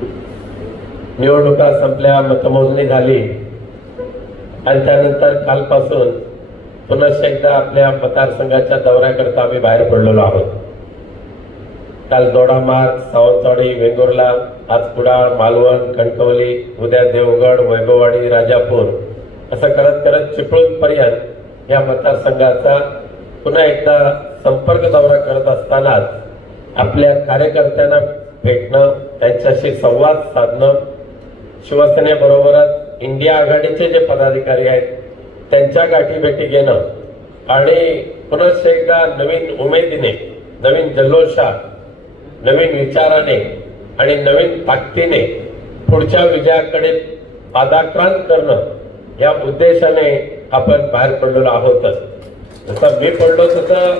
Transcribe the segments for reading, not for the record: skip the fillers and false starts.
निवडणुका संपल्या, मतमोजणी झाली आणि त्यानंतर कालपासून पुन्हा एकदा आपल्या मतदारसंघाच्या दौऱ्याकरता आम्ही बाहेर पडलेलो आहोत. काल दोडामार्ग, सावंतवाडी, वेंगुर्ला, आज कुडाळ, मालवण, कणकवली, उद्या देवगड, वैभववाडी, राजापूर असं करत करत चिपळूणपर्यंत या मतदारसंघाचा पुन्हा एकदा संपर्क दौरा करत असतानाच आपल्या कार्यकर्त्यांना भेटणं, त्यांच्याशी संवाद साधणं, शिवसेनेबरोबरच इंडिया आघाडीचे जे पदाधिकारी आहेत त्यांच्या गाठीभेटी घेणं आणि पुन्हा एकदा नवीन उमेदीने, नवीन जल्लोषात, नवीन विचाराने आणि नवीन ताकदीने पुढच्या विजयाकडे पादाक्रांत करणं या उद्देशाने आपण बाहेर पडलेलो आहोतच. जसं मी पडलो तसं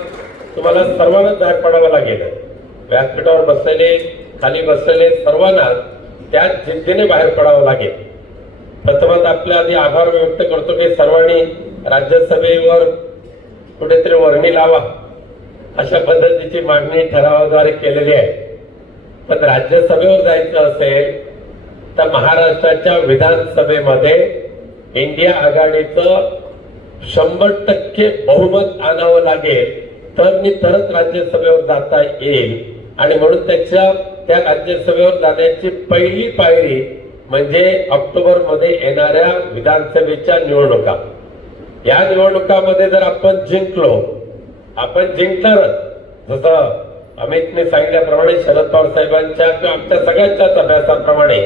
तुम्हाला सर्वांना बाहेर पडावं लागेल. व्यासपीठावर बसलेले, खाली बसलेले सर्वांना त्याच जिद्दीने बाहेर पडावं लागेल. प्रथमत आपल्या आधी आभार व्यक्त करतो की सर्वांनी राज्यसभेवर कुठेतरी वर्णी लावा अशा पद्धतीची मागणी ठरावाद्वारे केलेली आहे. पण राज्यसभेवर जायचं असेल तर महाराष्ट्राच्या विधानसभेमध्ये इंडिया आघाडीचं 100% बहुमत आणावं लागेल तरच राज्यसभेवर जाता येईल. आणि म्हणून त्या राज्यसभेवर जाण्याची पहिली पायरी म्हणजे ऑक्टोबर मध्ये येणाऱ्या विधानसभेच्या निवडणुका. या निवडणुकामध्ये जर आपण जिंकलो, आपण जिंकणारच. जसं अमितने सांगितल्याप्रमाणे, शरद पवार साहेबांच्या किंवा आमच्या सगळ्यांच्याच अभ्यासाप्रमाणे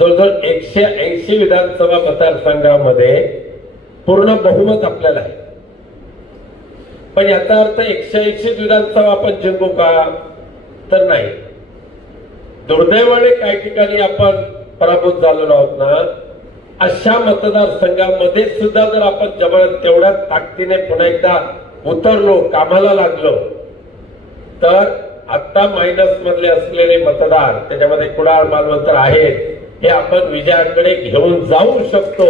जवळजवळ 180 विधानसभा मतदारसंघामध्ये पूर्ण बहुमत आपल्याला आहे. पण याचा अर्थ 180 विधानसभा आपण जिंकू का? तर नाही. दुर्दैवाने काही ठिकाणी आपण पराभूत झालेलो आहोत ना. अशा मतदारसंघामध्ये सुद्धा जर आपण तेवढ्या ताकदीने पुन्हा एकदा उतरलो, कामाला लागलो, तर आता मायनस मधले असलेले मतदार, त्याच्यामध्ये कुडाळ, मालवण तर आहेत, हे आपण विजयाकडे घेऊन जाऊ शकतो.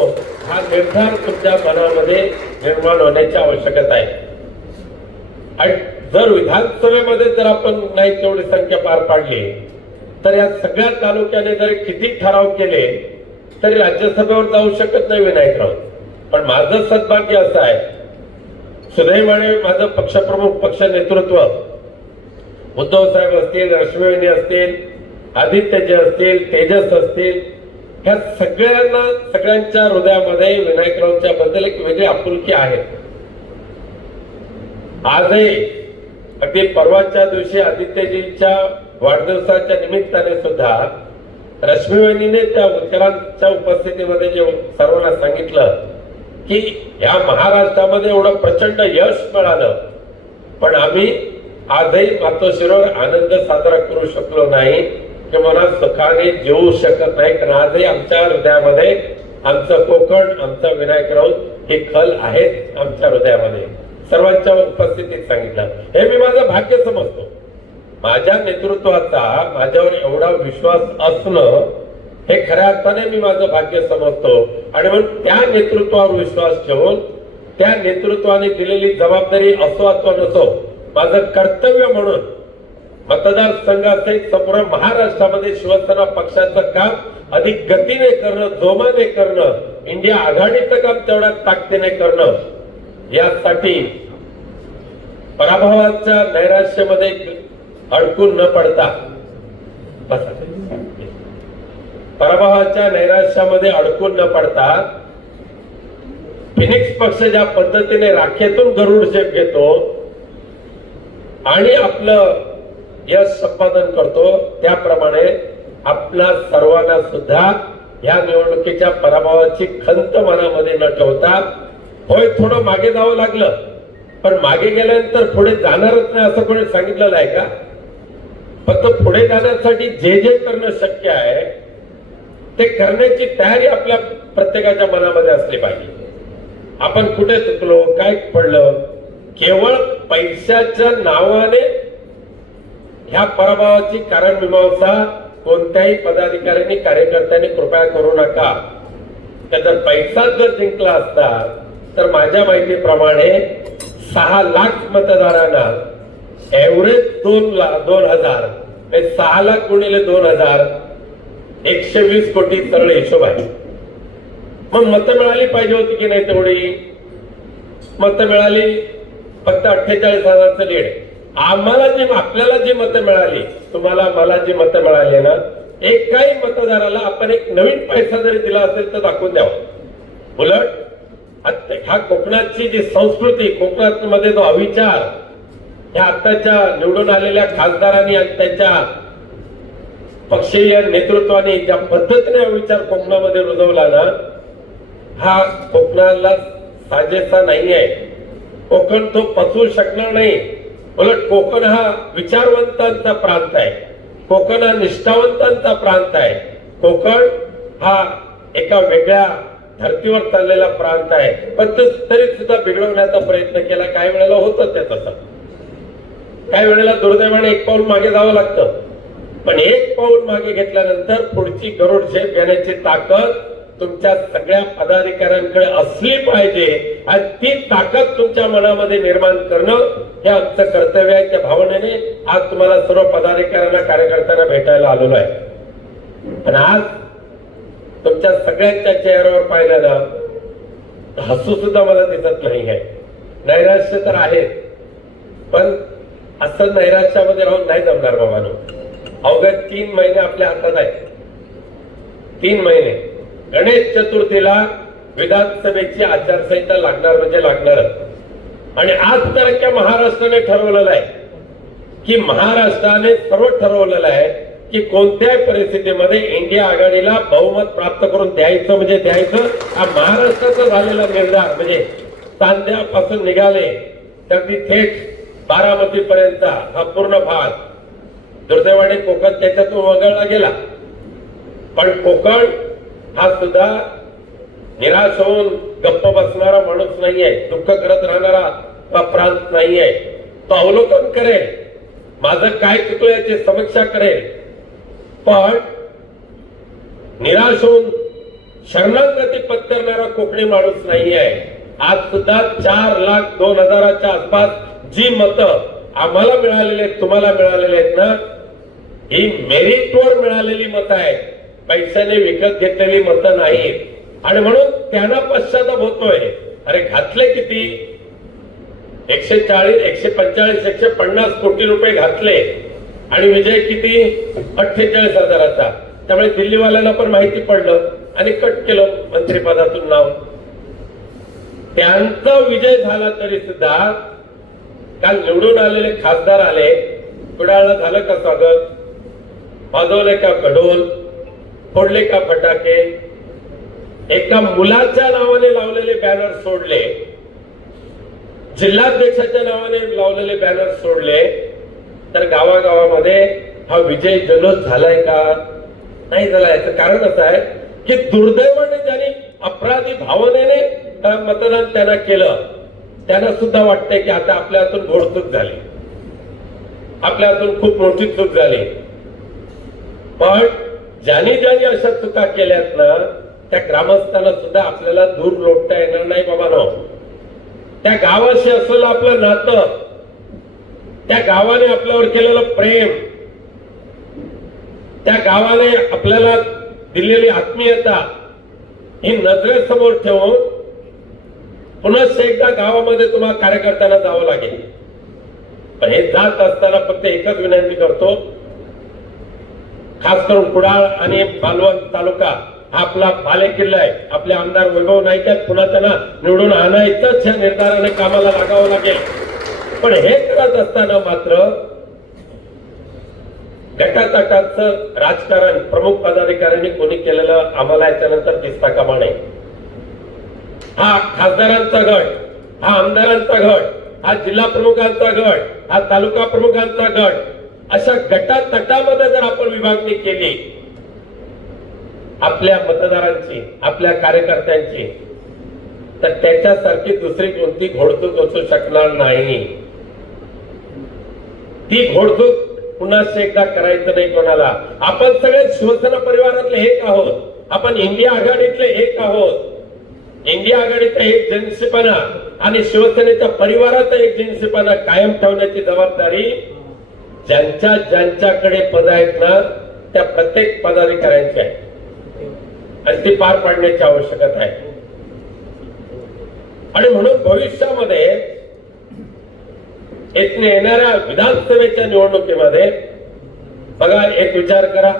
हा निर्धार तुमच्या मनामध्ये निर्माण होण्याची आवश्यकता आहे. आणि जर विधानसभेमध्ये जर आपण नाही तेवढी संख्या पार पाडली तर या सगळ्या तालुक्याने जरी किती ठराव केले तरी राज्यसभेवर जाऊ शकत नाही विनायक राऊत. पण माझं सद्भाग्य असं आहे, सुदैवाने माझं पक्षप्रमुख, पक्ष नेतृत्व, उद्धव साहेब असतील, रश्मीवाहिनी असतील, आदित्यजी असतील, तेजस असतील, ह्या सगळ्यांच्या हृदयामध्ये विनायक राऊतच्या बद्दल एक वेगळी आपुलकी आहे. आजही अगदी परवाच्या दिवशी आदित्यजींच्या वाढदिवसाच्या निमित्ताने सुद्धा रश्मीवाहिनीने त्या उत्तरांच्या उपस्थितीमध्ये जे सर्वांना सांगितलं की या महाराष्ट्रामध्ये एवढं प्रचंड यश मिळालं, पण आम्ही आजही मातोश्रीवर आनंद साजरा करू शकलो नाही किंवा सुखाने जेवू शकत नाही. कारण आजही आमच्या हृदयामध्ये आमचं कोकण, आमचा विनायक राऊत हे खल आहेत आमच्या हृदयामध्ये. सर्वांच्या उपस्थितीत सांगितलं. हे मी माझं भाग्य समजतो. माझ्या नेतृत्वाचा माझ्यावर एवढा विश्वास असणं हे खऱ्या अर्थाने मी माझं भाग्य समजतो. आणि म्हणून त्या नेतृत्वावर विश्वास ठेवून, त्या नेतृत्वाने दिलेली जबाबदारी असो अथवा नसो, माझं कर्तव्य म्हणून मतदारसंघासहित संपूर्ण महाराष्ट्रामध्ये शिवसेना पक्षाचं काम अधिक गतीने करणं, जोमाने करणं, इंडिया आघाडीचं काम तेवढ्या ताकदीने करणं, यासाठी पराभवाच्या नैराश्यामध्ये अडकून न पडता, पराभवाच्या नैराश्यामध्ये अडकून न पडता, फिनिक्स पक्ष ज्या पद्धतीने राखेतून गरुड झेप घेतो आणि आपलं यश संपादन करतो, त्याप्रमाणे आपल्या सर्वांना सुद्धा या निवडणुकीच्या पराभवाची खंत मनामध्ये न ठेवता, होय थोडं मागे जावं लागलं, पण मागे गेल्यानंतर पुढे जाणारच नाही असं कोणी सांगितलेलं आहे का? फक्त पुढे जाण्यासाठी जे जे करणं शक्य आहे ते करण्याची तयारी आपल्या प्रत्येकाच्या मनामध्ये असली पाहिजे. आपण कुठे चुकलो, काय पडलं, केवळ पैशाच्या नावाने ह्या पराभवाची कारण मीमांसा कोणत्याही पदाधिकाऱ्यांनी, कार्यकर्त्यांनी कृपया करू नका. जर पैसा जर जिंकला असता तर माझ्या माहितीप्रमाणे 6 लाख मतदारांना एव्हरेज 2,000, 6 लाख गुणिले 2,000 120 कोटी सरळ हिशोब आहे. मग मतं मिळाली पाहिजे होती की नाही तेवढी? मतं मिळाली फक्त 48,000चं लीड. आम्हाला जी आपल्याला जी मतं मिळाली, तुम्हाला मला जी मतं मिळाली ना, एकाही मतदाराला आपण एक नवीन पैसा जरी दिला असेल तर दाखवून द्यावा. उलट हा कोकणाची जी संस्कृती, कोकणात मध्ये जो अविचार ह्या आताच्या निवडून आलेल्या खासदारांनी आणि त्यांच्या पक्षीय नेतृत्वाने ज्या पद्धतीने विचार कोकणामध्ये रुजवला ना, हा कोकणाला साजेसा नाही आहे. कोकण तो पचवू शकणार नाही. उलट कोकण हा विचारवंतांचा प्रांत आहे. कोकण हा निष्ठावंतांचा प्रांत आहे. कोकण हा एका वेगळ्या धर्तीवर चाललेला प्रांत आहे. पण तरी सुद्धा बिघडवण्याचा प्रयत्न केला. काही वेळेला होतं ते तसं, काही वेळेला दुर्दैवाने एक पाऊल मागे जावं लागतं. पण एक पाऊल मागे घेतल्यानंतर पुढची गरुड झेप घेण्याची ताकद तुमच्या सगळ्या पदाधिकाऱ्यांकडे असली पाहिजे. आणि ती ताकद तुमच्या मनामध्ये निर्माण करणं हे आमचं कर्तव्य आहे. त्या भावनेने आज तुम्हाला सर्व पदाधिकाऱ्यांना, कार्यकर्त्यांना भेटायला आलेलो आहे. पण आज तुमच्या सगळ्यांच्या चेहऱ्यावर पाहिलं ना, हसू सुद्धा मला दिसत नाही आहे. नैराश्य तर आहे, पण असं नैराश्यामध्ये राहून नाही जमणार बाबांनो. अवघ्या 3 महिने आपल्या हातात आहेत. 3 महिने. गणेश चतुर्थीला विधानसभेची आचारसंहिता लागणार म्हणजे लागणारच. आणि आज तर अख्ख्या महाराष्ट्राने ठरवलेलं आहे की महाराष्ट्राने सर्व ठरवलेलं आहे की कोणत्याही परिस्थितीमध्ये इंडिया आघाडीला बहुमत प्राप्त करून द्यायचं म्हणजे द्यायचं. हा महाराष्ट्राचा झालेला निर्धार. म्हणजे चांद्यापासून निघाले तर ती थेट बारामती पर्यंत हा पूर्ण भाग. दुर्दैवाने कोकण त्याच्यातून वगळला गेला. पण कोकण हा सुद्धा निराश होऊन गप्प बसणारा माणूस नाहीये. दुःख करत राहणारा हा प्रांत नाहीये. तो अवलोकन करेल, माझं काय चुकलं याची समीक्षा करेल. पण निराश होऊन शरणागती पत्करणारा कोकणी माणूस नाहीये. आज सुद्धा 4,02,000च्या आसपास जी मतं आम्हाला मिळालेली आहेत, तुम्हाला मिळालेली आहेत ना, ही मेरिटवर मिळालेली मतं आहेत. पैशाने विकत घेतलेली मतं नाहीत. आणि म्हणून त्यांना पश्चाताप होतोय. अरे घातले किती? 140, 145, 150 कोटी रुपये घातले आणि विजय किती? 48,000चा. त्यामुळे दिल्लीवाल्यांना पण माहिती पडलं आणि कट केलं मंत्रिपदातून नाव. त्यांचा विजय झाला तरी सुद्धा काल निवडून आलेले खासदार आले, कुडाळला झालं का स्वागत? वाजवले का ढोल? फोडले का फटाके? एका मुलाच्या नावाने लावलेले बॅनर सोडले, जिल्हाध्यक्षाच्या नावाने लावलेले बॅनर सोडले, तर गावागावामध्ये हा विजय जल्लोष झालाय का? नाही झाला. याचं कारण असं आहे की दुर्दैवाने ज्यांनी अपराधी भावनेने मतदान त्यांना केलं, त्यांना सुद्धा वाटतंय की आता आपल्या हातून घोडचूक झाली, आपल्या हातून खूप मोठी चूक झाली. पण ज्यांनी ज्यांनी अशा चुका केल्यात ना, त्या ग्रामस्थांना सुद्धा आपल्याला दूर लोटता येणार नाही बाबांनो. त्या गावाशी असलेलं आपलं नातं, त्या गावाने आपल्यावर केलेलं प्रेम, त्या गावाने आपल्याला दिलेली आत्मीयता, ही नजरेसमोर ठेवून पुन्हा एकदा गावामध्ये तुम्हाला कार्यकर्त्यांना जावं लागेल. पण हे जात असताना फक्त एकच विनंती करतो, खास करून कुडाळ आणि मालवण तालुका हा आपला बालेकिल्ला आहे. आपले आमदार वैभव नाईक आहेत, पुन्हा त्यांना निवडून आणायचंच ह्या निर्धाराने कामाला लागावं लागेल. पण हे करत असताना मात्र गटातटाचं राजकारण प्रमुख पदाधिकाऱ्यांनी कोणी केलेलं आम्हाला याच्यानंतर दिसता कामा नये. हा खासदारांचा गट, हा आमदारांचा गट, हा जिल्हा प्रमुखांचा गट, हा तालुका प्रमुखांचा गट, अशा गटातटामध्ये जर आपण विभागणी केली आपल्या मतदारांची, आपल्या कार्यकर्त्यांची, तर त्याच्यासारखी दुसरी कोणती घोडचूक असू शकणार नाही. ती घोडचूक पुन्हा एकदा करायचं नाही कोणाला. आपण सगळे शिवसेना परिवारातले एक आहोत. आपण इंडिया आघाडीतले एक आहोत. इंडिया आघाडीचा एक जिन्सीपणा आणि शिवसेनेच्या परिवाराचा एक जिन्सीपणा कायम ठेवण्याची जबाबदारी ज्यांच्याकडे पद आहेत ना, त्या प्रत्येक पदाधिकाऱ्यांची आहे आणि ती पार पाडण्याची आवश्यकता आहे. आणि म्हणून भविष्यामध्ये इथने येणाऱ्या विधानसभेच्या निवडणुकीमध्ये बघा, एक विचार करा,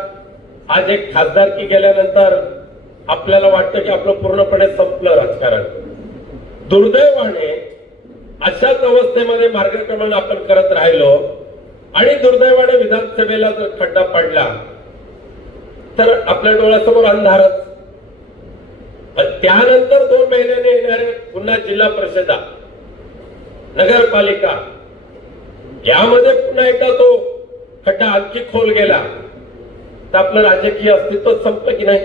आज एक खासदारकी गेल्यानंतर आपल्याला वाटतं की आपलं पूर्णपणे संपलं राजकारण. दुर्दैवाने अशाच अवस्थेमध्ये मार्गक्रमण आपण करत राहिलो आणि दुर्दैवाने विधानसभेला जर खड्डा पडला तर आपल्या डोळ्यासमोर अंधारच. त्यानंतर 2 महिन्याने येणारे पुन्हा जिल्हा परिषदा, नगरपालिका, यामध्ये पुन्हा एकदा तो खड्डा आणखी खोल गेला तर आपलं राजकीय अस्तित्व संपलं की नाही?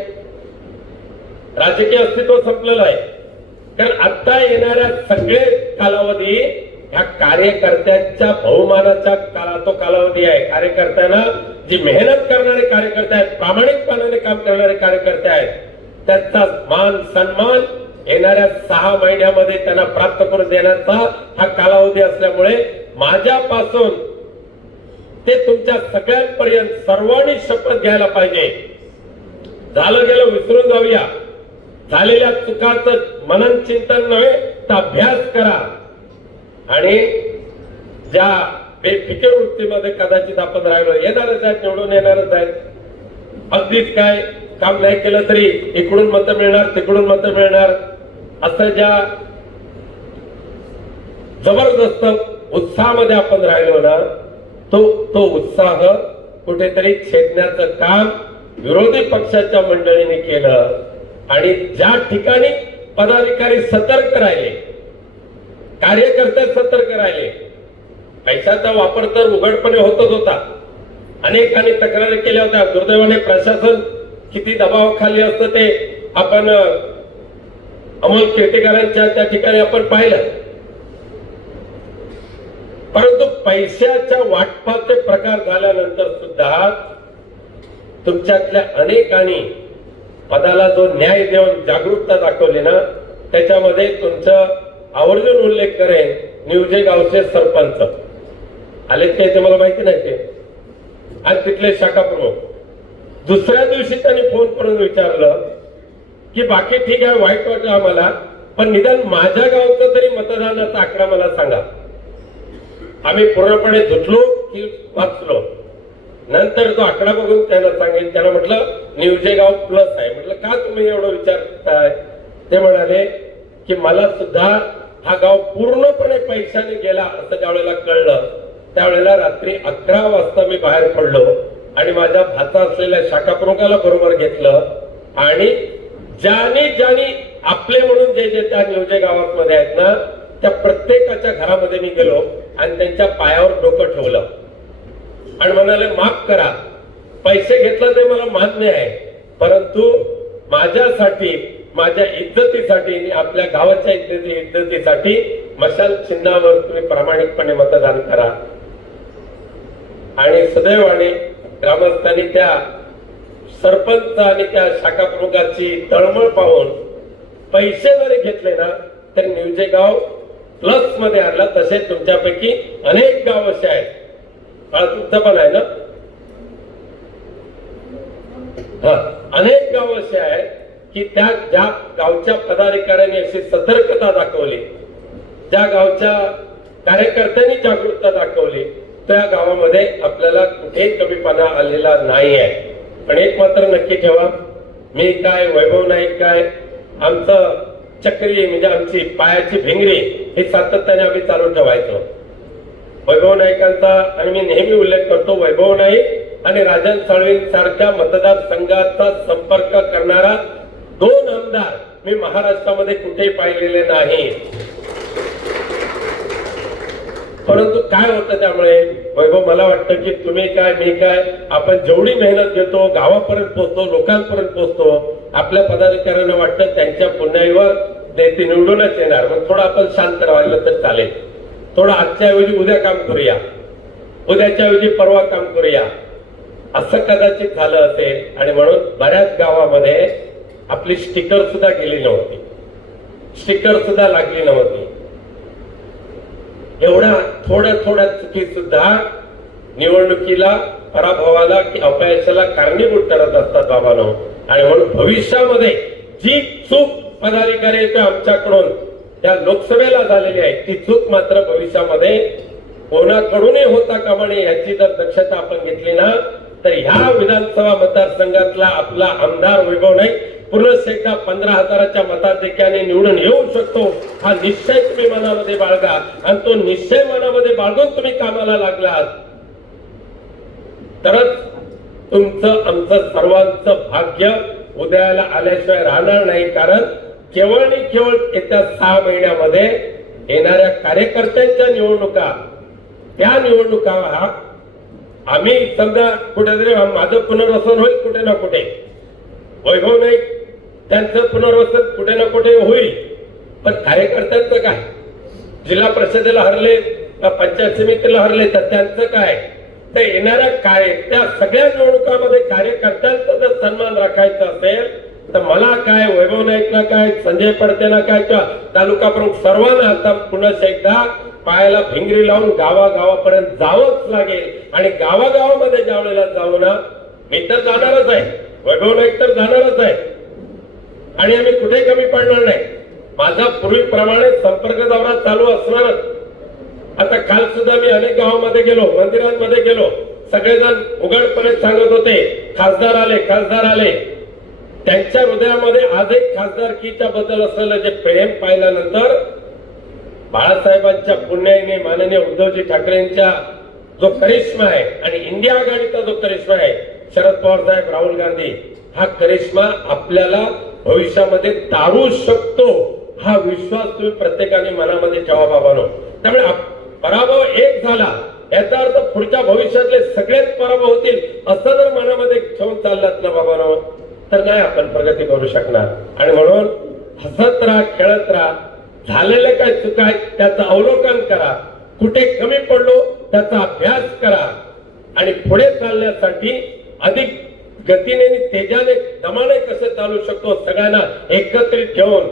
राजकीय अस्तित्व संपलेलं आहे. कारण आता येणाऱ्या सगळे कालावधी ह्या कार्यकर्त्यांच्या बहुमानाचा तो कालावधी आहे. कार्यकर्त्यांना जी मेहनत करणारे कार्यकर्ते आहेत, प्रामाणिकपणाने काम करणारे कार्यकर्ते आहेत, त्यांचा मान सन्मान येणाऱ्या 6 महिन्यामध्ये त्यांना प्राप्त करून देण्याचा हा कालावधी असल्यामुळे माझ्यापासून ते तुमच्या सगळ्यांपर्यंत सर्वांनी शपथ घ्यायला पाहिजे. झालं गेलं विसरून जाऊया. झालेल्या चुकाचं मनन चिंतन नव्हे तर अभ्यास करा. आणि ज्या बेफिकीर वृत्तीमध्ये कदाचित आपण राहिलो, येणारच आहेत, निवडून येणारच आहेत, अगदीच काय काम नाही केलं तरी इकडून मतं मिळणार तिकडून मतं मिळणार, असं ज्या जबरदस्त उत्साहामध्ये आपण राहिलो ना, तो उत्साह कुठेतरी छेदण्याचं काम विरोधी पक्षाच्या मंडळीने केलं. आणि ज्या ठिकाणी पदाधिकारी सतर्क राहिले, कार्यकर्ते सतर्क राहिले, पैशाचा वापर तर उघडपणे होतच होता. अनेकांनी तक्रारी केल्या होत्या. दुर्दैवाने प्रशासन किती दबावाखाली असतं ते आपण अमोल कीर्तिकरांच्या त्या ठिकाणी आपण पाहिलं. परंतु पैशाच्या वाटपाचे प्रकार झाल्यानंतर सुद्धा तुमच्यातल्या अनेकांनी पदाला जो न्याय देऊन जागरूकता दाखवली ना, त्याच्यामध्ये तुमचं आवर्जून उल्लेख करेन. निवजे गावचे सरपंच आले ते मला माहिती नाही, ते आज तिथले शाखा प्रमुख. दुसऱ्या दिवशी त्यांनी फोन करून विचारलं की बाकी ठीक आहे, वाईट वाटलं आम्हाला, पण निदान माझ्या गावचं तरी मतदानाचा आकडा मला सांगा. आम्ही पूर्णपणे धुतलो की वाचलो. नंतर तो आकडा बघून त्यांना सांगेन. त्यांना म्हटलं निवजे गाव प्लस आहे. म्हटलं का तुम्ही एवढं विचारताय? ते म्हणाले की मला सुद्धा हा गाव पूर्णपणे पैशाने गेला असं ज्यावेळेला कळलं, त्यावेळेला रात्री 11 वाजता मी बाहेर पडलो आणि माझ्या भाचा असलेल्या शाखा प्रमुखाला बरोबर घेतलं आणि ज्यानी आपले म्हणून जे त्या निवजे गावामध्ये आहेत ना, त्या प्रत्येकाच्या घरामध्ये मी गेलो आणि त्यांच्या पायावर डोकं ठेवलं आणि म्हणाले माफ करा, पैसे घेतलं ते मला मान्य आहे, परंतु माझ्यासाठी, माझ्या इज्जतीसाठी आणि आपल्या गावाच्या इज्जतीसाठी मशाल चिन्हावर तुम्ही प्रामाणिकपणे मतदान करा. आणि सुदैवाने ग्रामस्थांनी त्या सरपंच आणि त्या शाखा प्रमुखाची तळमळ पाहून पैसे जरी घेतले ना तर निवजे गाव प्लस मध्ये आणला. तसे तुमच्यापैकी अनेक गाव असे आहेत, तुमचं पण आहे ना, अनेक गाव असे आहेत की त्या ज्या गावच्या पदाधिकाऱ्यांनी अशी सतर्कता दाखवली, ज्या गावच्या कार्यकर्त्यांनी जागरूकता दाखवली, त्या गावामध्ये आपल्याला कुठेही कमीपणा आलेला नाही आहे. पण एक मात्र नक्की ठेवा, मी काय, वैभव नाईक काय, आमचं चक्री म्हणजे आमची पायाची भिंगरी हे सातत्याने आम्ही चालू ठेवायचो. वैभव नाईकांचा आणि मी नेहमी उल्लेख करतो, वैभव नाईक आणि राजन साळवी सारख्या मतदारसंघाचा संपर्क करणारा 2 आमदार मी महाराष्ट्रामध्ये कुठेही पाहिलेले नाही. परंतु काय होतं त्यामुळे वैभव, मला वाटतं की तुम्ही काय, मी काय, आपण जेवढी मेहनत घेतो, गावापर्यंत पोहोचतो, लोकांपर्यंत पोहोचतो, आपल्या पदाधिकाऱ्यांना वाटतं त्यांच्या पुण्याईवर ते निवडूनच येणार, मग थोडं आपण शांत राहिलं तर चालेल, थोडं आजच्या ऐवजी उद्या काम करूया, उद्याच्या ऐवजी परवा काम करूया, असं कदाचित झालं असेल. आणि म्हणून बऱ्याच गावामध्ये आपली स्टिकर सुद्धा गेली नव्हती, स्टिकर सुद्धा लागली नव्हती. एवढ्या थोड्या चुकी सुद्धा निवडणुकीला पराभवाला की अपयशाला कारणीभूत ठरत असतात बाबांनो. आणि म्हणून भविष्यामध्ये जी चूक पदाधिकारी आमच्याकडून त्या लोकसभेला झालेली आहे ती चूक मात्र भविष्यामध्ये कोणाकडूनही होता कामा नये याची जर दक्षता आपण घेतली ना तर ह्या विधानसभा मतदारसंघातला आपला आमदार वैभव नाईक पुन्हा एकदा 15,000च्या मताधिक्याने निवडून येऊ शकतो हा निश्चय तुम्ही मनामध्ये बाळगा. आणि तो निश्चय मनामध्ये बाळगून तुम्ही कामाला लागलात तरच तुमचं आमचं सर्वांचं भाग्य उदयाला आल्याशिवाय राहणार नाही. कारण केवळ आणि केवळ येत्या 6 महिन्यामध्ये येणाऱ्या कार्यकर्त्यांच्या निवडणुका त्या निवडणुका आम्ही समजा कुठेतरी माझं पुनर्वसन होईल कुठे ना कुठे, वैभव नाईक त्यांचं पुनर्वसन कुठे ना कुठे होईल, पण कार्यकर्त्यांचं काय? जिल्हा परिषदेला हरले पंचायत समितीला हरले तर त्यांचं काय? तर येणाऱ्या त्या सगळ्या निवडणुकांमध्ये कार्यकर्त्यांचा जर सन्मान राखायचा असेल तर मला काय, वैभव नाईकला काय, संजय पडतेला काय किंवा तालुका प्रमुख सर्वांना आता पुन्हा एकदा पायाला भिंगरी लावून गावागावापर्यंत जावंच लागेल. आणि गावागावामध्ये ज्या वेळेला जाऊ ना मी तर जाणारच आहे, वैभव नाईक तर जाणारच आहे आणि आम्ही कुठे कमी पडणार नाही. माझा पूर्वीप्रमाणे संपर्क दौरा चालू असणारच. आता काल सुद्धा मी अनेक गावांमध्ये गेलो, मंदिरांमध्ये गेलो, सगळेजण उघडपणे सांगत होते खासदार आले, खासदार आले. त्यांच्या हृदयामध्ये आजही खासदारकीच्या बद्दल असलेलं जे प्रेम पाहिल्यानंतर बाळासाहेबांच्या पुण्याईने माननीय उद्धवजी ठाकरेंच्या जो करिश्मा आहे आणि इंडिया आघाडीचा जो करिश्मा आहे, शरद पवार साहेब, राहुल गांधी, हा करिश्मा आपल्याला भविष्यामध्ये तारू शकतो हा विश्वास तुम्ही प्रत्येकाने मनामध्ये ठेवा बाबांनो. त्यामुळे पराभव एक झाला याचा अर्थ पुढच्या भविष्यातले सगळेच पराभव होतील असं जर मनामध्ये ठेवून चाललात ना बाबांनो तर नाही आपण प्रगती करू शकणार. आणि म्हणून हसत राहा, खेळत राहा, झालेले काय चुका आहेत त्याचं अवलोकन करा, कुठे कमी पडलो त्याचा अभ्यास करा आणि पुढे चालण्यासाठी अधिक गतीने तेजाने दमाने कसं चालू शकतो सगळ्यांना एकत्रित ठेवून.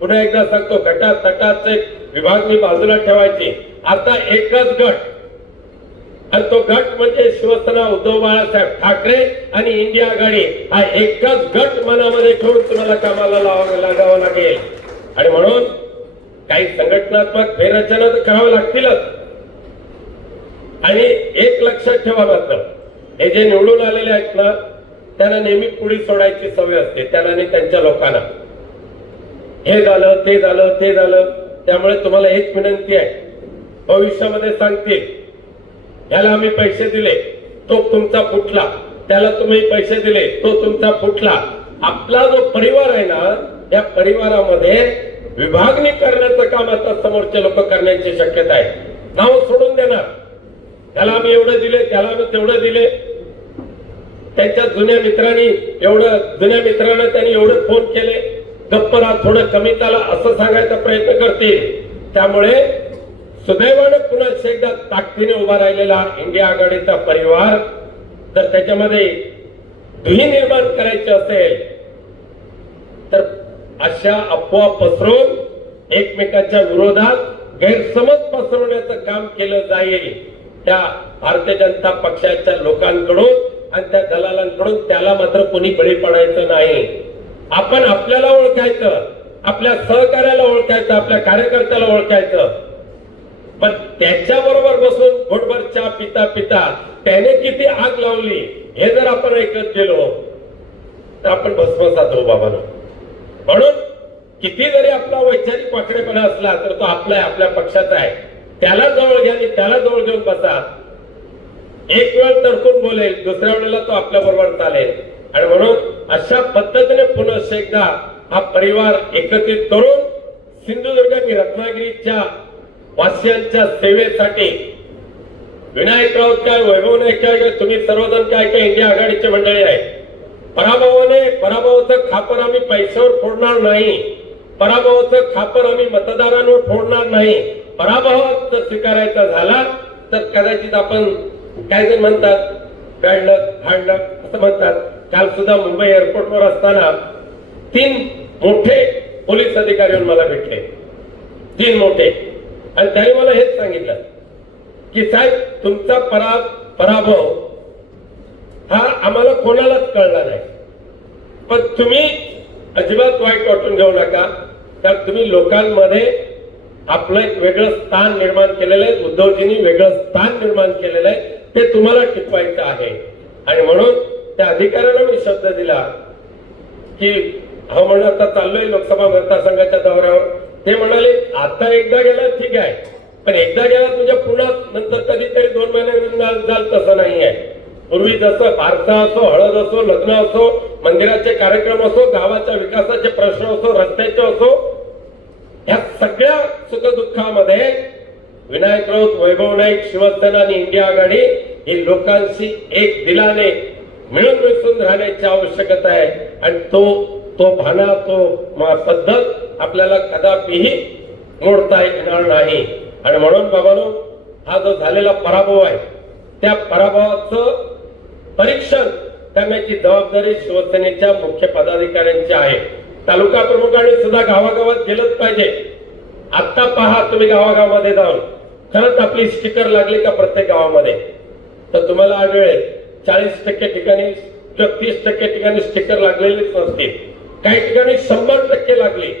पुन्हा एकदा सांगतो गटातटाचे विभागणी बाजूला ठेवायची. आता एकच गट आणि तो गट म्हणजे शिवसेना, उद्धव बाळासाहेब ठाकरे आणि इंडिया आघाडी हा एकच गट मनामध्ये ठेवून तुम्हाला कामाला लागावं लागेल. आणि म्हणून काही संघटनात्मक फेररचना तर कराव्या लागतीलच. आणि एक लक्षात ठेवा मात्र हे जे निवडून आलेले आहेत ना त्यांना नेहमी पुढे सोडायची सवय असते, त्यांना आणि त्यांच्या लोकांना. हे झालं, ते झालं, ते झालं. त्यामुळे तुम्हाला एक विनंती आहे, भविष्यामध्ये सांगतील याला आम्ही पैसे दिले तो तुमचा फुटला, त्याला तुम्ही पैसे दिले तो तुमचा फुटला. आपला जो परिवार आहे ना या परिवारामध्ये विभागणी करण्याचं काम आता समोरचे लोक करण्याची शक्यता आहे. नाव सोडून देणार, त्याला आम्ही एवढं दिले, त्याला आम्ही तेवढं दिले. त्यांच्या जुन्या मित्रांना त्यांनी एवढे फोन केले, गप्प राहा, थोडं कमी चाला असं सांगायचा प्रयत्न करतील. त्यामुळे सुदैवाने पुन्हा एकदा ताकदीने उभा राहिलेला इंडिया आघाडीचा परिवार जर त्याच्यामध्ये दुही निर्माण करायचे असेल तर अशा अफवा पसरवून एकमेकांच्या विरोधात गैरसमज पसरवण्याचं काम केलं जाईल त्या भारतीय जनता पक्षाच्या लोकांकडून आणि त्या दलालांकडून. त्याला मात्र कोणी बळी पडायचं नाही. आपण आपल्याला ओळखायचं, आपल्या सहकार्याला ओळखायचं, आपल्या कार्यकर्त्याला ओळखायचं. पण त्याच्याबरोबर बसून घोटभर चहा पिता पिता त्याने किती आग लावली हे जर आपण ऐकत गेलो तर आपण भस्मसात होऊ बाबांनो. म्हणून किती जरी आपला वैचारिक वाकडेपणा असला तर तो आपल्या पक्षाचा आहे. त्याला जवळ घ्या आणि त्याला जवळ घेऊन बसा. एक वेळ तडकून बोलेल, दुसऱ्या वेळेला तो आपल्या बरोबर चालेल. आणि म्हणून अशा पद्धतीने पुन्हा एकदा हा परिवार एकत्रित करून सिंधुदुर्ग आणि रत्नागिरीच्या वासियांच्या सेवेसाठी विनायक राऊत काय, वैभव नाईक काय, तुम्ही सर्वजण काय इंडिया आघाडीचे मंडळी आहे. पराभवाचं खापर आम्ही पैशावर फोडणार नाही, पराभवाचं खापर आम्ही मतदारांवर फोडणार नाही. पराभव जर स्वीकारायचा झाला तर कदाचित आपण काय जण म्हणतात बॅड लक, हार्ड लक असं म्हणतात. काल सुद्धा मुंबई एअरपोर्टवर असताना 3 मोठे पोलीस अधिकारी मला भेटले, 3 मोठे. आणि त्यांनी मला हेच सांगितलं की साहेब तुमचा पराभव हा आम्हाला कोणालाच कळला नाही. पण तुम्ही अजिबात वाईट वाटून घेऊ नका, कारण तुम्ही लोकांमध्ये आपलं एक वेगळं स्थान निर्माण केलेलं आहे. उद्धवजींनी वेगळं स्थान निर्माण केलेलं आहे, ते तुम्हाला टिकवायचं आहे. आणि म्हणून त्या अधिकाऱ्यांना मी शब्द दिला की हो म्हणून आता चाललोय लोकसभा मतदारसंघाच्या दौऱ्यावर. ते म्हणाले आता एकदा गेला ठीक आहे, पण एकदा गेला तुझ्या पुन्हा नंतर कधीतरी 2 महिने जाल तसं नाही आहे. पूर्वी जसं बारसा असो, हळद असो, लग्न असो, मंदिराचे कार्यक्रम असो, गावाच्या विकासाचे प्रश्न असो, रस्त्याचे असो, या सगळ्या सुखदुःखामध्ये विनायक राऊत, वैभव नाईक, शिवसेना आणि इंडिया आघाडी ही लोकांशी एक दिलाने मिळून मिसळून राहण्याची आवश्यकता आहे. आणि तो भाना, तो पद्धत आपल्याला कदापिही मोडता येणार नाही. आणि म्हणून बाबांनो, हा जो झालेला पराभव आहे, त्या पराभवाचं परीक्षण करण्याची जबाबदारी शिवसेनेच्या मुख्य पदाधिकाऱ्यांची आहे. तालुका प्रमुखांनी सुद्धा गावागावात गेलंच पाहिजे. आता पहा तुम्ही गावागावामध्ये जाऊन खरंच आपली स्टिकर लागली का प्रत्येक गावामध्ये, तर तुम्हाला आढळेल 40% ठिकाणी किंवा 30% ठिकाणी स्टिकर लागलेलीच नसतील. काही ठिकाणी 100% लागली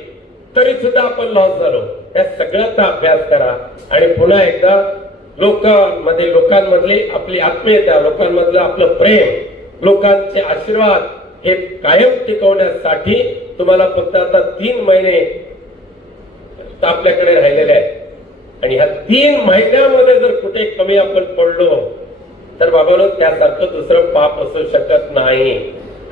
तरी सुद्धा आपण लॉस झालो. या सगळ्याचा अभ्यास करा आणि पुन्हा एकदा लोकांमधली आपली आत्मीयता, लोकांमधलं आपलं प्रेम, लोकांचे आशीर्वाद हे कायम टिकवण्यासाठी तुम्हाला फक्त आता 3 महिने आपल्याकडे राहिलेले आहेत. आणि ह्या 3 महिन्यामध्ये जर कुठे कमी आपण पडलो तर बाबांनो, त्यासारखं दुसरं पाप असू शकत नाही.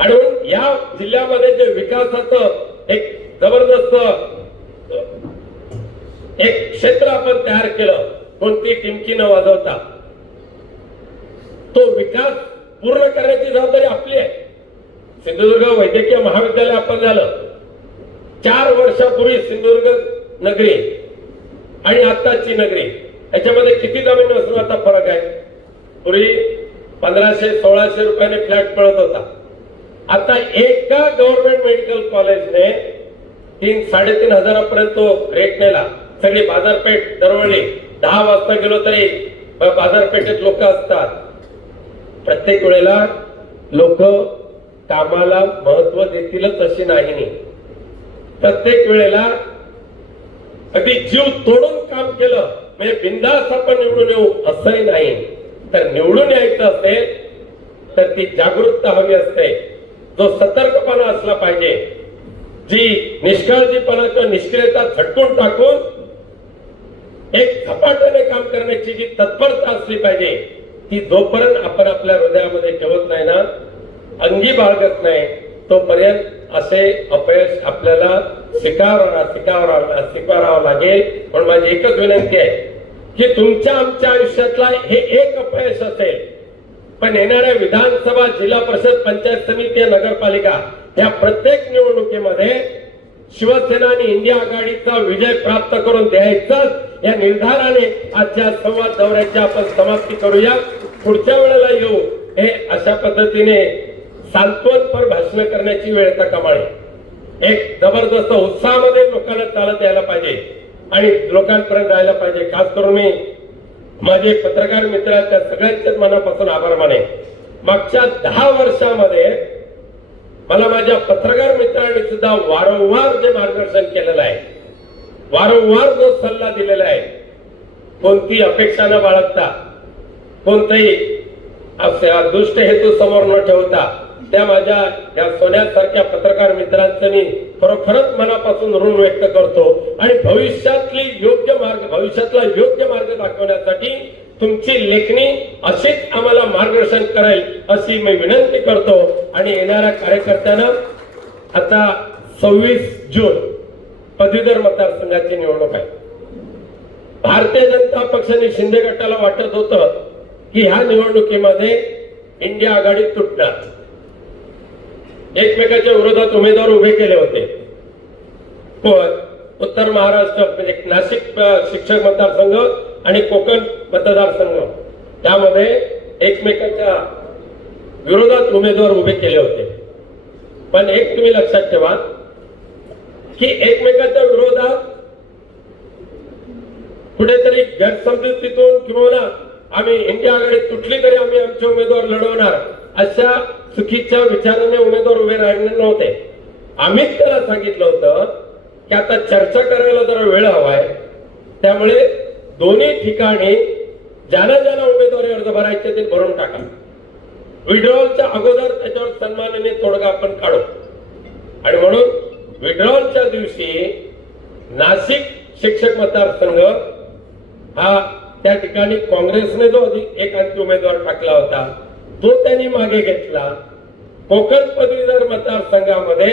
आणि या जिल्ह्यामध्ये जे विकासाचं एक जबरदस्त एक क्षेत्र आपण तयार केलं, कोणती टिमकी न वाजवता, तो विकास पूर्ण करण्याची जबाबदारी आपली आहे. सिंधुदुर्ग वैद्यकीय महाविद्यालय आपण झालं 4 वर्षापूर्वी. सिंधुदुर्ग नगरी आणि आताची नगरी याच्यामध्ये किती जमीन वसुलाचा फरक आहे. पूर्वी 1500-1600 रुपयाने फ्लॅट मिळत होता. आता एका गव्हर्नमेंट मेडिकल कॉलेजने 3-3.5 हजारापर्यंत तो रेट नेला. सगळी बाजारपेठ दरवळली. 10 वाजता गेलो तरी बाजारपेठेत लोक असतात. प्रत्येक वेळेला लोक कामाला महत्व देतीलच अशी नाही. प्रत्येक वेळेला अगदी जीव तोडून काम केलं म्हणजे बिनधास्त आपण निवडून येऊ असंही नाही. तर निवडून यायचं असेल तर ती जागरूकता हवी असते, जो सतर्कपणा असला पाहिजे, जी निष्काळजीपणा किंवा निष्क्रियता झटकून टाकून एक झपाट्याने काम करण्याची जी तत्परता असली पाहिजे, ती जोपर्यंत आपण आपल्या हृदयामध्ये ठेवत नाही ना, अंगी बाळगत नाही, तोपर्यंत असे अपयश आपल्याला स्वीकारावं लागेल. पण माझी एकच विनंती आहे की तुमच्या आमच्या आयुष्यातला हे एक अपयश असेल, पण येणाऱ्या विधानसभा, जिल्हा परिषद, पंचायत समिती, नगरपालिका या प्रत्येक निवडणुकीमध्ये शिवसेना आणि इंडिया आघाडीचा विजय प्राप्त करून द्यायचाच या निर्धाराने आजच्या संवाद दौऱ्याची आपण समाप्ती करूया. पुढच्या वेळेला येऊ हे अशा पद्धतीने सांत्वनपर भाषण करण्याची वेळ येता कामा नये. एक जबरदस्त उत्साहामध्ये लोकांना चालत यायला पाहिजे आणि लोकांपर्यंत जायला पाहिजे. खास करून मी माझे पत्रकार मित्र आहेत त्या सगळ्यांच्याच मनापासून आभार माने. मागच्या 10 वर्षामध्ये मला माझ्या पत्रकार मित्रांनी सुद्धा वारंवार जे मार्गदर्शन केलेलं आहे, वारंवार जो सल्ला दिलेला आहे, कोणती अपेक्षा न बाळगता, कोणताही दुष्ट हेतू समोर न ठेवता, त्या माझ्या या सोन्यासारख्या पत्रकार मित्रांचं मी खरोखरच मनापासून ऋण व्यक्त करतो. आणि भविष्यातला योग्य मार्ग दाखवण्यासाठी तुमची लेखणी अशीच आम्हाला मार्गदर्शन करेल अशी मी विनंती करतो. आणि येणाऱ्या कार्यकर्त्यांना आता 26 जून पदवीधर मतदारसंघाची निवडणूक आहे. भारतीय जनता पक्षाने शिंदे गटाला वाटत होतं की ह्या निवडणुकीमध्ये इंडिया आघाडी तुटणार. एकमेकाच्या विरोधात उमेदवार उभे केले होते. पण उत्तर महाराष्ट्र म्हणजे नाशिक शिक्षक मतदारसंघ आणि कोकण मतदारसंघ त्यामध्ये एकमेकाच्या विरोधात उमेदवार उभे केले होते. पण एक तुम्ही लक्षात ठेवा की एकमेकाच्या विरोधात कुठेतरी गैरसमजुतीतून किंवा आम्ही इंडिया आघाडी तुटली तरी आम्ही आमचे उमेदवार लढवणार अशा चुकीच्या विचाराने उमेदवार उभे राहिले नव्हते. आम्हीच त्याला सांगितलं होतं की आता चर्चा करायला जरा वेळ हवाय, त्यामुळे दोन्ही ठिकाणी ज्यांना ज्यांना उमेदवारी अर्ज भरायचे ते भरून टाका. विड्रॉलच्या अगोदर त्याच्यावर सन्मानाने तोडगा आपण काढू. आणि म्हणून विड्रॉलच्या दिवशी नाशिक शिक्षक मतदारसंघ हा त्या ठिकाणी काँग्रेसने जो एक आणखी उमेदवार टाकला होता तो त्यांनी मागे घेतला. कोकण पदवीधर मतदारसंघामध्ये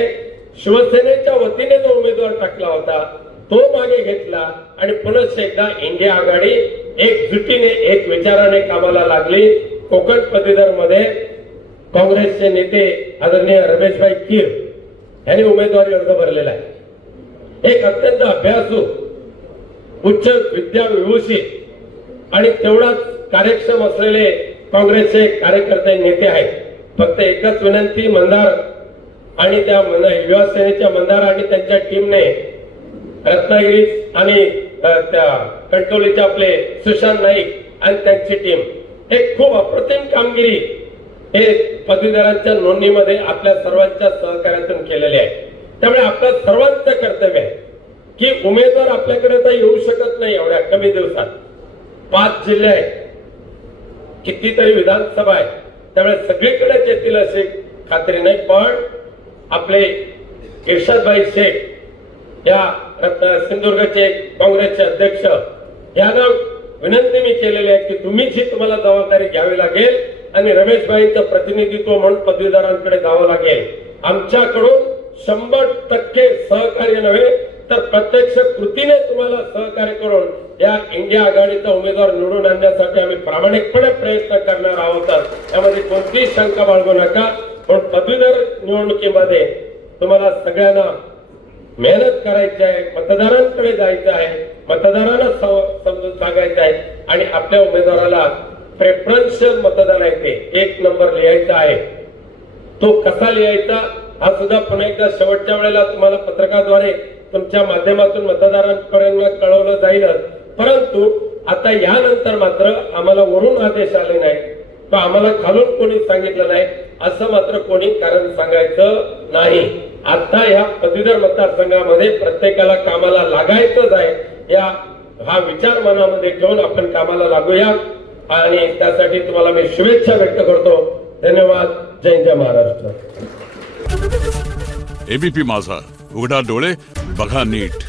शिवसेनेच्या वतीने जो उमेदवार टाकला होता तो मागे घेतला आणि पुन्हा एकदा इंडिया आघाडी एकजुटीने एक विचाराने कामाला लागली. कोकण पदवीधर मध्ये काँग्रेसचे नेते आदरणीय रमेशभाई कीर यांनी उमेदवारी अर्ज भरलेला आहे. एक अत्यंत अभ्यासू, उच्च विद्या विभूषित आणि तेवढाच कार्यक्षम असलेले काँग्रेसचे कार्यकर्ते नेते आहेत. फक्त एकच विनंती, मंदार आणि त्या युवा सेनेच्या मंदार आणि त्यांच्या टीमने रत्नागिरी आणि त्या कणकवलीचे आपले सुशांत नाईक आणि त्यांची टीम एक खूप अप्रतिम कामगिरी हे पदवीधरांच्या नोंदणीमध्ये आपल्या सर्वांच्या सहकार्यातून केलेले आहे. त्यामुळे आपल्या सर्वांचं कर्तव्य आहे की उमेदवार आपल्याकडे तर येऊ शकत नाही एवढ्या कमी दिवसात. 5 जिल्हे आहेत, कितीतरी विधानसभा आहे, त्यामुळे सगळीकडेच येतील अशी खात्री नाही. पण आपले इर्शादभाई शेख या सिंधुदुर्गचे काँग्रेसचे अध्यक्ष यांना विनंती मी केलेली आहे की तुम्हीच ही तुम्हाला जबाबदारी घ्यावी लागेल आणि रमेशभाईंचं प्रतिनिधित्व म्हणून पदवीधरांकडे जावं लागेल. आमच्याकडून 100% सहकार्य नव्हे तर प्रत्यक्ष कृतीने तुम्हाला सहकार्य करून या इंडिया आघाडीचा उमेदवार निवडून आणण्यासाठी आम्ही प्रामाणिकपणे प्रयत्न करणार आहोत. यामध्ये कोणतीही शंका बाळगू नका. पण पदवीधर निवडणुकीमध्ये तुम्हाला सगळ्यांना मेहनत करायची आहे, मतदारांकडे जायचं आहे, मतदारांना समजून सांगायचं आहे आणि आपल्या उमेदवाराला प्रेफरन्शियल मतदान आहे ते 1 नंबर लिहायचा आहे. तो कसा लिहायचा हा सुद्धा पुन्हा एकदा शेवटच्या वेळेला तुम्हाला पत्रकाद्वारे तुमच्या माध्यमातून मतदारांपर्यंत कळवलं जाईलच. परंतु आता यानंतर मात्र आम्हाला वरून आदेश आले नाही किंवा आम्हाला खालून कोणी सांगितलं नाही असं मात्र कोणी कारण सांगायचं नाही. आता या पदवीधर मतदारसंघामध्ये प्रत्येकाला कामाला लागायचंच आहे. हा विचार मनामध्ये घेऊन आपण कामाला लागूया आणि त्यासाठी तुम्हाला मी शुभेच्छा व्यक्त करतो. धन्यवाद. जय हिंद, जय महाराष्ट्र. एबीपी माझा, उघडा डोळे बघा नीट.